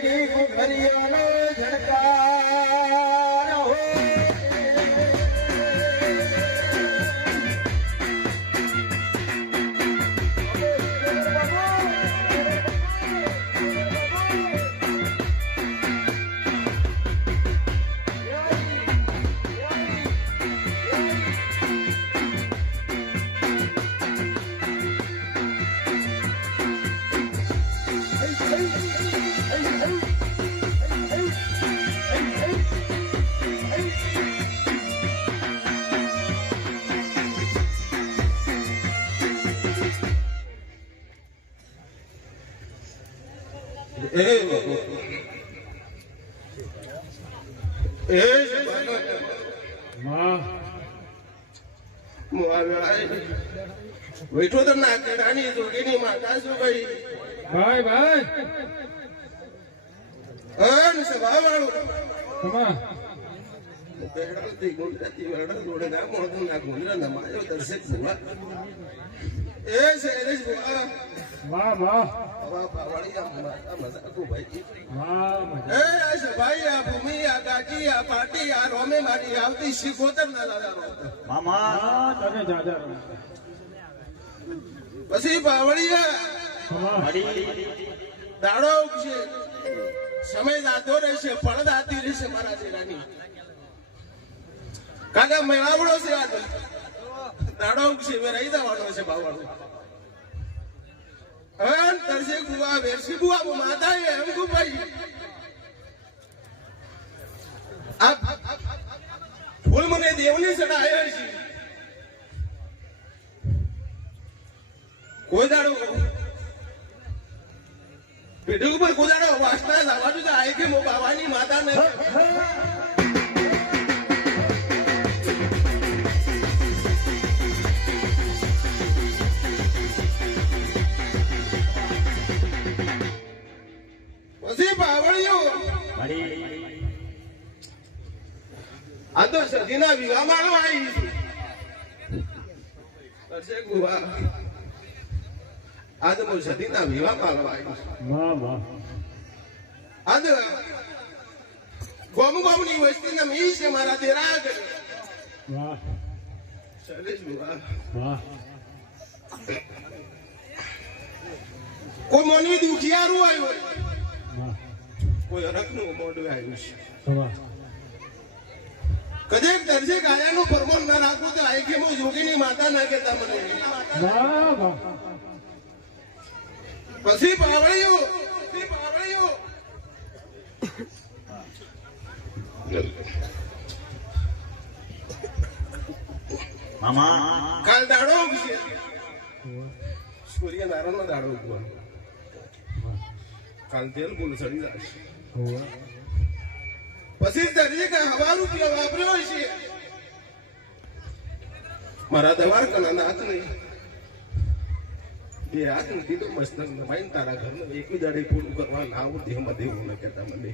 ઘડી ઘરિયાળો ઝડકા તો ના કેળાની જોગીની માતા શું ભાઈ ભાઈ ભાઈ અન વાળું કમા બેડથી ગુજરાતી વરડા જોડે ના મોડું ના ગુંજરા ના માયો દર્શક ભુવા એ શૈલેષ ભુવા વાહ વાહ. હવા પાવાળી આ માતા મજાકું ભાઈ વાહ એ આ સભાઈ આ ભૂમિ આ કાકી આ પાટી આ રોમે મારી આવતી શીખોતર ના દાદા હા તને જાજા પછી પાવળિયા. દાડો ઉગશે. સમય દાતો રહેશે ફળ દાતી રહેશે મારા જેરાની. કાકા મેળાવડો છે આ તો. છે, મેં રહી જવાનો છે ભાવવાનો માતા એમ મને દેવની ચડાયો છે. કોઈ દાડો ઉપર કુદાડો વાસના લાવવાનું તો આય કે મો બાવાની માતા ને પછી બાવળિયો આ તો સદીના વિવાહમાં આવી ગુવા. આ તો હું સદીના વિવાહમાં આવી આજ ગોમ ગોમની વસ્તીના મી છે મારા દેરા આગળ. વાહ. શૈલેષ વાહ. કોઈ મોની દુખિયારું આવ્યું કોઈ અરખનું મોડવે આવ્યું છે. કમા કદેક દરજે ગાયાનું ફરમાન ના રાખવું તો આઈ કે હું જોગીની માતા ના કેતા મને. પછી વાહ. પછી પાવળિયો મામા. કાલ દાડો ઉગશે. સૂર્યનારાયણનો દાડો ઉગવાનો. કાલ તેલ ગુલ સડી જશે. પછી દરજે કે હવા રૂપિયા વાપર્યો છે મારા દવાર કલાના હાથ નહીં. એ હાથ નથી તો મસ્ત નવાઈને તારા ઘરનું એકવી દાડે પૂરું કરવા ના આવું દેહમાં દેવું ન કહેતા મને.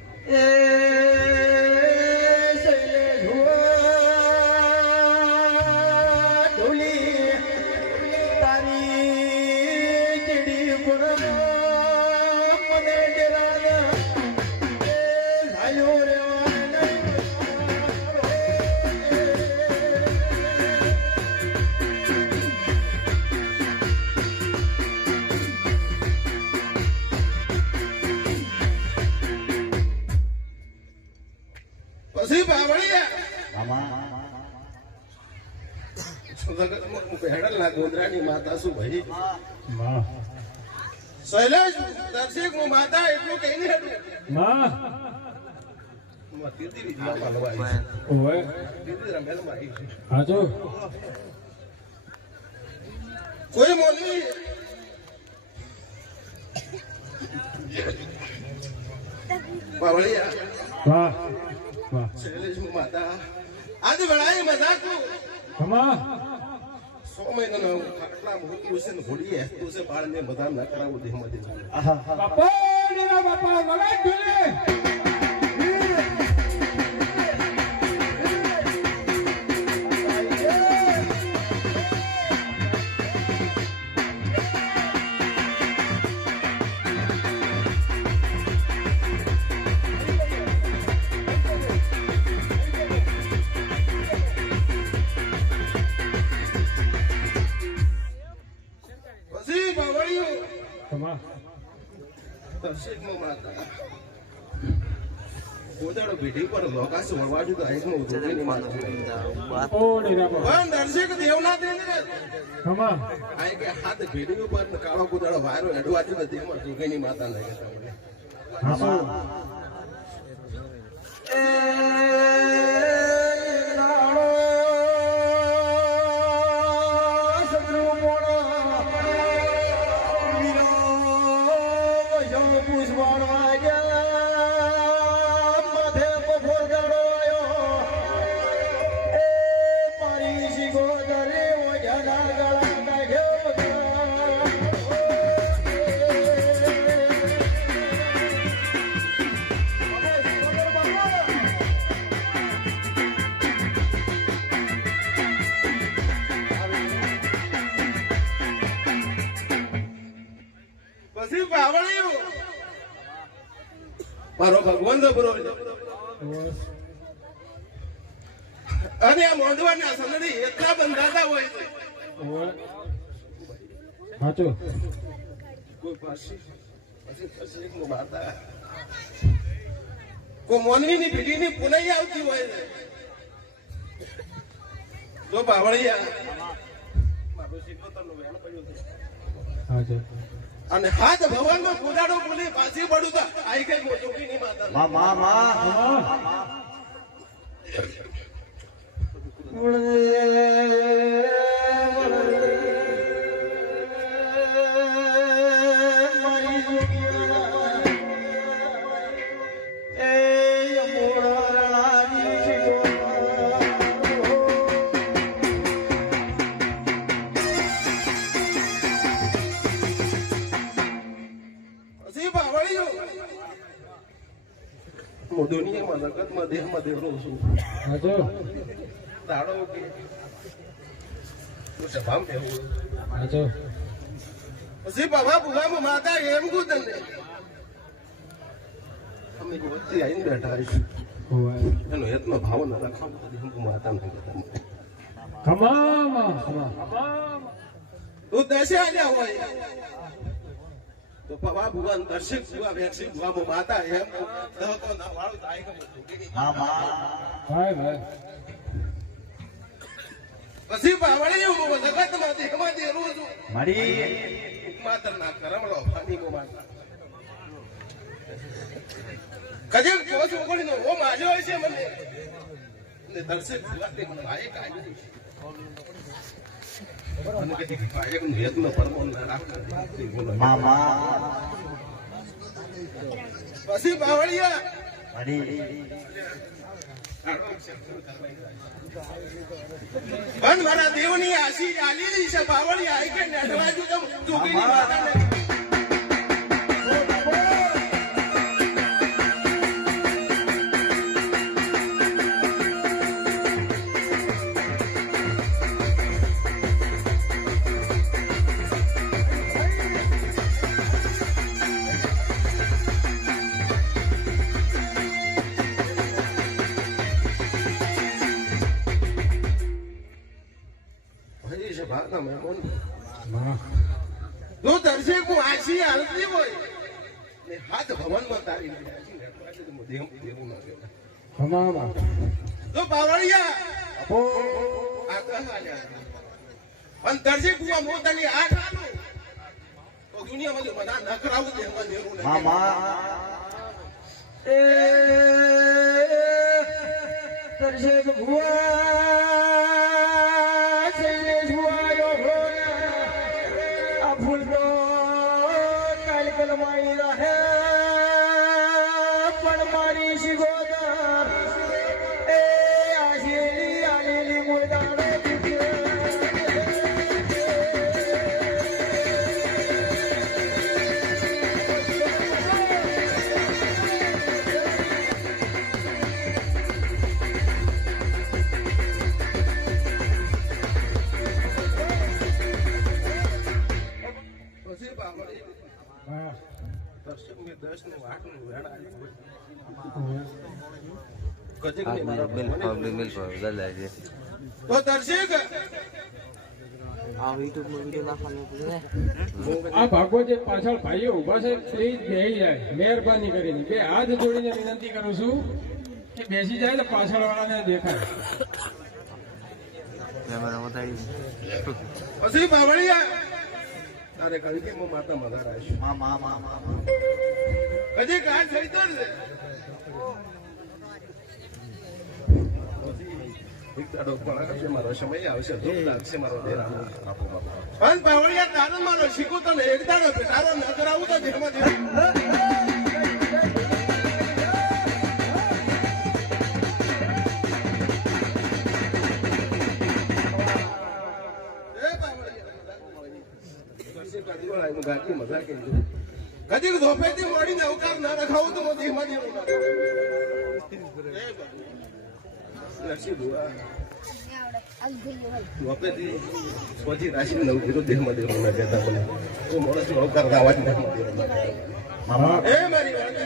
માતા શું ભાઈ શૈલેષ દર્શક હું માતા એટલું કઈ નહીં હતું રમેલમાં આવી છે. હાચો કોઈ મોની બાવળિયા વાહ વાહ શૈલેષ હું માતા આજે વળાય મજાક કમા સો મહિનાનો ખાટલા મોટું છે ને ઘોડી હેતું છે બાળને બધા ના કરાવું બાપા બાપા દર્શક દેવના હાથ પેઢી ઉપર કાળો ગોદાડો વાયરો એડવાજુ નથી એમાં માતા નહીં પછી મારો ભગવાન જબરો અને આ મોંઢવાના સંદડી એટલા બંધાતા હોય છે. ઓવે કોઈ પાછી પછી પછી એક માતા કોઈ મોનવીની પેઢીની પુનઈ આવતી હોય છે. જો બાવળિયા મારો શીખોતરનો વેણ પડ્યો છે. સાચું અને હાથ ભવનમાં કુદાડો બોલી પાછી પડું તો આઈ કઈ મોટોકીની માતા. મા મા મા ખમા હું દુનિયામાં જગતમાં દેહમાં રહું છું. દાડો કે હું સભામ બેહું પછી બાબા બુગામાં માતા એમ કુ તને. અમે વચ્ચે આવીને બેઠા એનો હેતનો ભાવ ન રાખવા માતા તું દશે આલ્યા હોય. તો પવા ભુવન દર્શક ભુવા વેક્ષિક ભુવા માતા એમ તો ના વાળું થાય કે હા મા મા ભાઈ ભાઈ. પછી પાવળી હું જગતમાં દેહમાં દેરું છું મારી માતર ના કરમળો ફાની મો માતા. કજે કોસ ઓગળી નો ઓ માજો છે મને. ને દર્શક ભુવા તે મને આય કાઢી પછી બાવળિયા. પણ મારા દેવની આશી આલી છે બાવળિયા. આઈ કે નડવાજુ તો ચોકીની માતાને હજી છે ભાગના મહેમાનમાં જો દર્શક હું આશી હાલતી હોય. ને હાથ ભવનમાં તારી તો દેવ દેવું ના કહેવાય. તો બાવળિયા તો. પણ દર્શક હું મોતાની આંખ આલું તો દુનિયામાં જો બધા નખરાવું દેવા દેવું નહીં પણ મારી શિગોદર એ આશેલી આલેલી મુરદાડે દીકરા. ને આઠનું વેણ આવ્યું તો દર્શક આ ભાગો જે પાછળ ભાઈઓ ઊભા છે પ્લીઝ બેસી જાય. મહેરબાની કરીને. બે હાથ જોડીને વિનંતી કરું છું કે બેસી જાય ને પાછળ વાળાને દેખાય બતાવી પછી બાવળિયા તારે મા મા હજી કાચ થઈ છે એક દાડો પણ આવશે મારો શીખું તને એક દાડો તારો ન કરાવું તો બાવળિયા કદી ધોપેથી મળીને અવકાર ના રખાવું તો હું ધીમા ધીમું ના કરું. એ બાબુ. નસીબ હુઆ. વખતથી સ્વજી રાશિ નવ જીરો દેહમાં દેહ ના કહેતા મને નો અવકાર ગાવા જ નથી એ મારી વાત